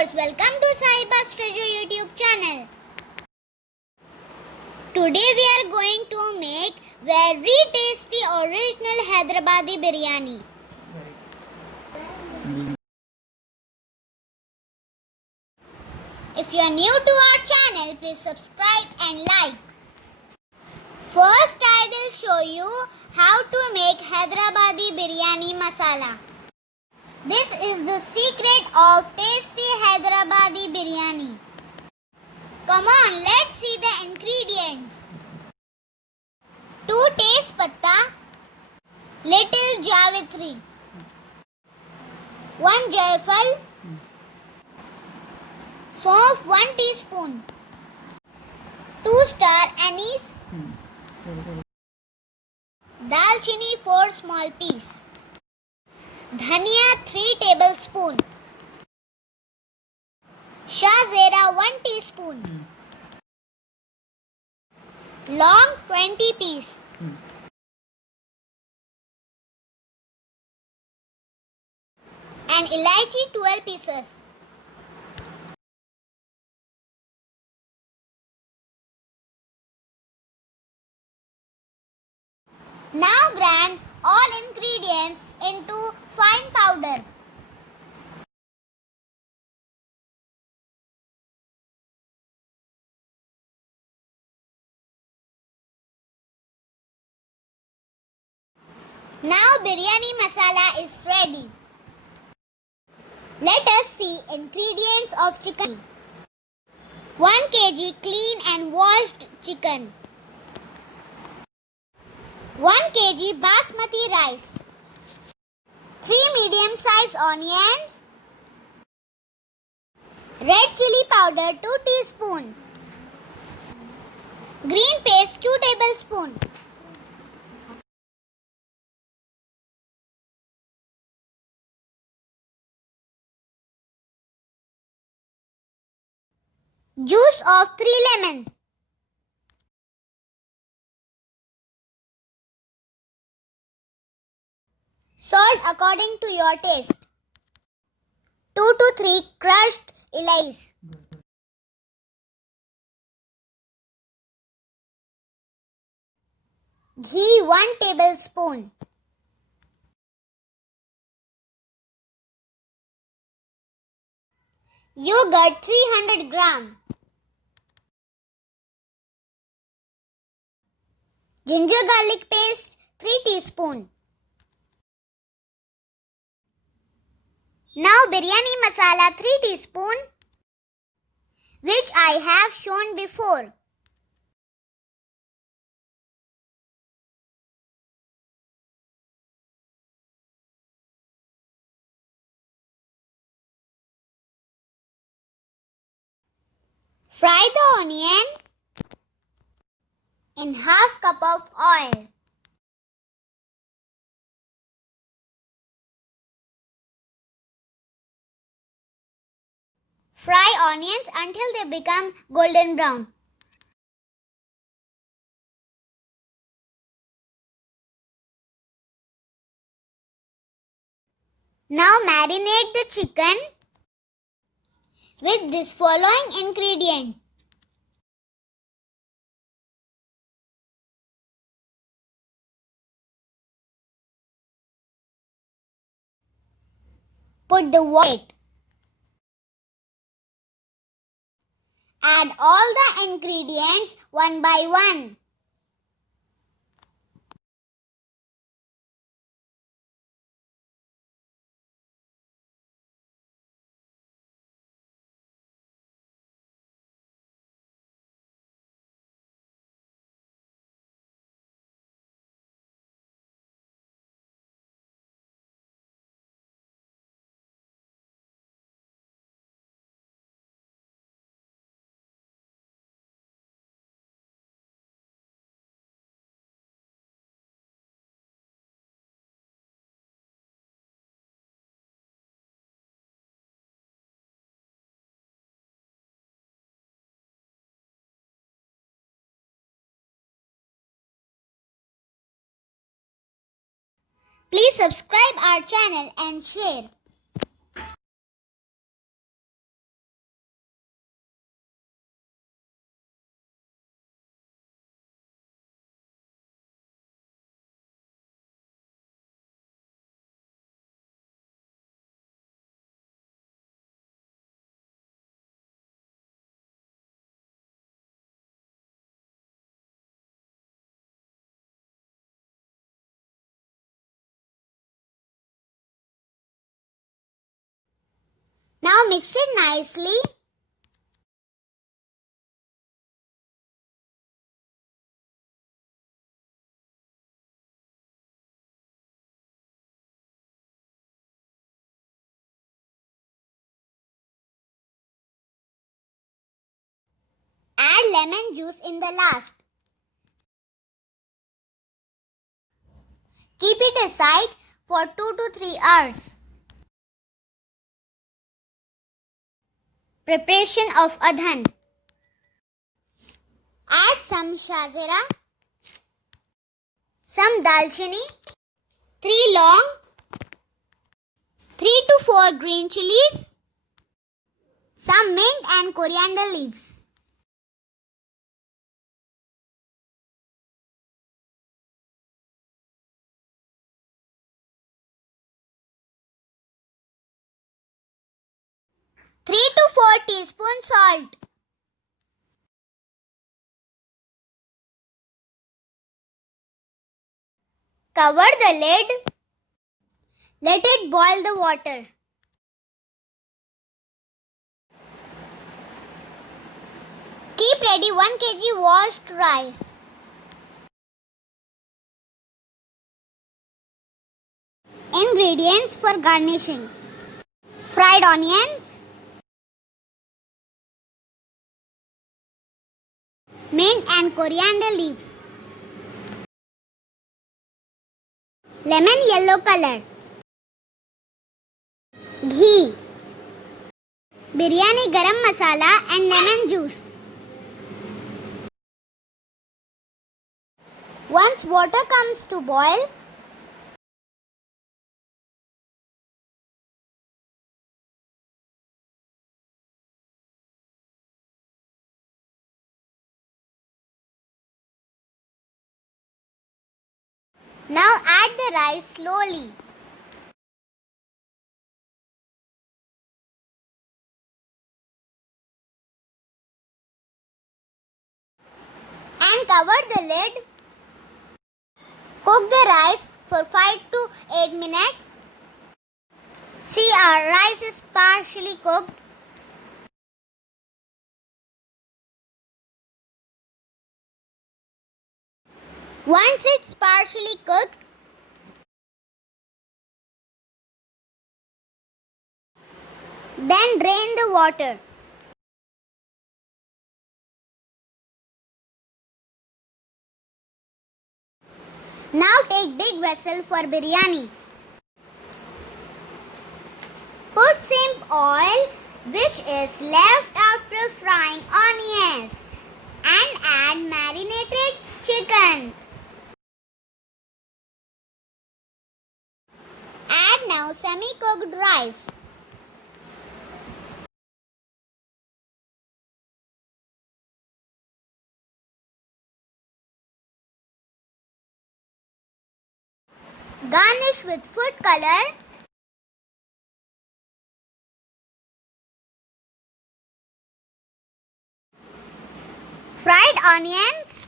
viewers, welcome to Sahiba's Treasure YouTube channel. Today we are going to make very tasty original Hyderabadi biryani. If you are new to our channel, please subscribe and like. First I will show you how to make Hyderabadi biryani masala. This is the secret of tasty Hyderabadi biryani. Come on, let's see the ingredients. 2 tezpatta, little javitri, 1 jaifal, saunf 1 teaspoon, 2 star anise, dalchini 4 small piece, dhania 3 tablespoon, shazera 1 teaspoon, long 20 piece, and elaichi 12 pieces. Now grind all ingredients into fine powder. Now biryani masala is ready. Let us see ingredients of chicken. 1 kg clean and washed chicken. 1 kg basmati rice. 3 medium-sized onions. Red chilli powder 2 teaspoon. Green paste 2 tablespoon. Juice of 3 lemon. Salt according to your taste. 2 to 3 crushed chillies. Ghee 1 tablespoon. Yogurt 300 gram. Ginger garlic paste 3 teaspoon. Now biryani masala 3 teaspoon, which I have shown before. Fry the onion in half cup of oil. Fry onions until they become golden brown. Now marinate the chicken with this following ingredient. Put the water. Add all the ingredients one by one. Please subscribe our channel and share. mix it nicely. Add lemon juice in the last. Keep it aside for 2 to 3 hours. Preparation of Adhan. Add some shazera, some dalchini, 3 long, 3 to 4 green chillies, some mint and coriander leaves. Three to 4 teaspoons salt. Cover the lid. Let it boil the water. Keep ready 1 kg washed rice. Ingredients for garnishing: fried onions, mint and coriander leaves, lemon yellow color, ghee, biryani garam masala and lemon juice. Once water comes to boil, now add the rice slowly. And cover the lid. Cook the rice for 5 to 8 minutes. See, our rice is partially cooked. Once it's partially cooked, then drain the water. Now take big vessel for biryani. Put some oil which is left after frying onions and add marinated chicken. Add now semi-cooked rice. Garnish with food color, fried onions,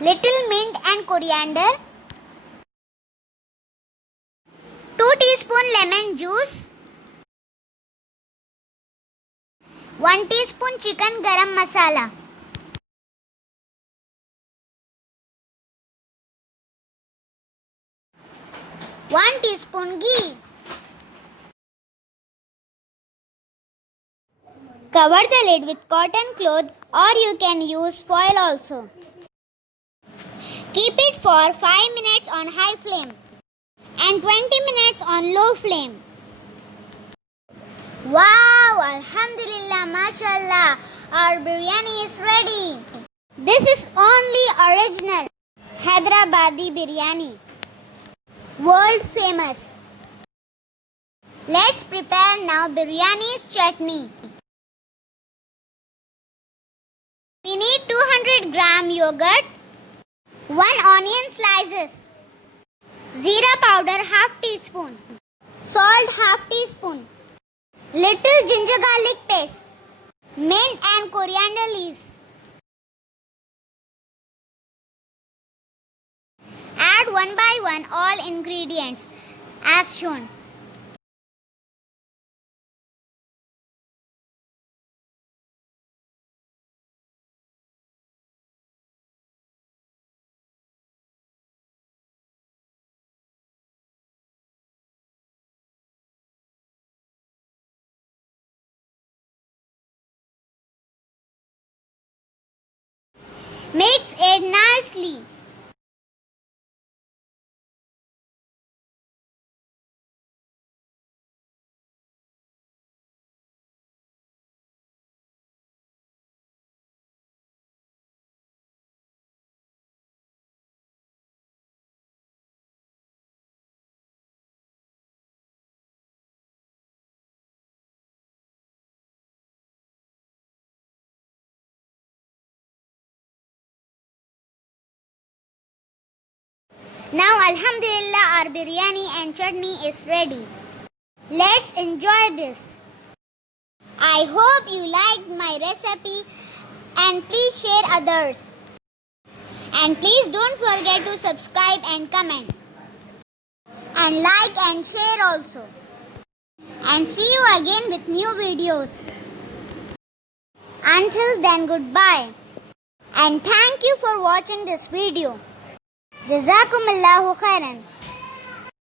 little mint and coriander, 2 teaspoon lemon juice, 1 teaspoon chicken garam masala. One teaspoon ghee. Cover the lid with cotton cloth or you can use foil also. Keep it for 5 minutes on high flame and 20 minutes on low flame. Wow! Alhamdulillah, mashallah, our biryani is ready. This is only original Hyderabadi biryani, world famous. Let's prepare now biryani's chutney. We need 200 gram yogurt, 1 onion slices, Zeera powder half teaspoon, salt half teaspoon, little ginger garlic paste, mint and coriander leaves. Add one by one all ingredients as shown. Mix it nicely. Now alhamdulillah, our biryani and chutney is ready. Let's enjoy this. I hope you liked my recipe and please share others. And please don't forget to subscribe and comment. And like and share also. And see you again with new videos. Until then, goodbye. And thank you for watching this video. Jazakumullahu khairan.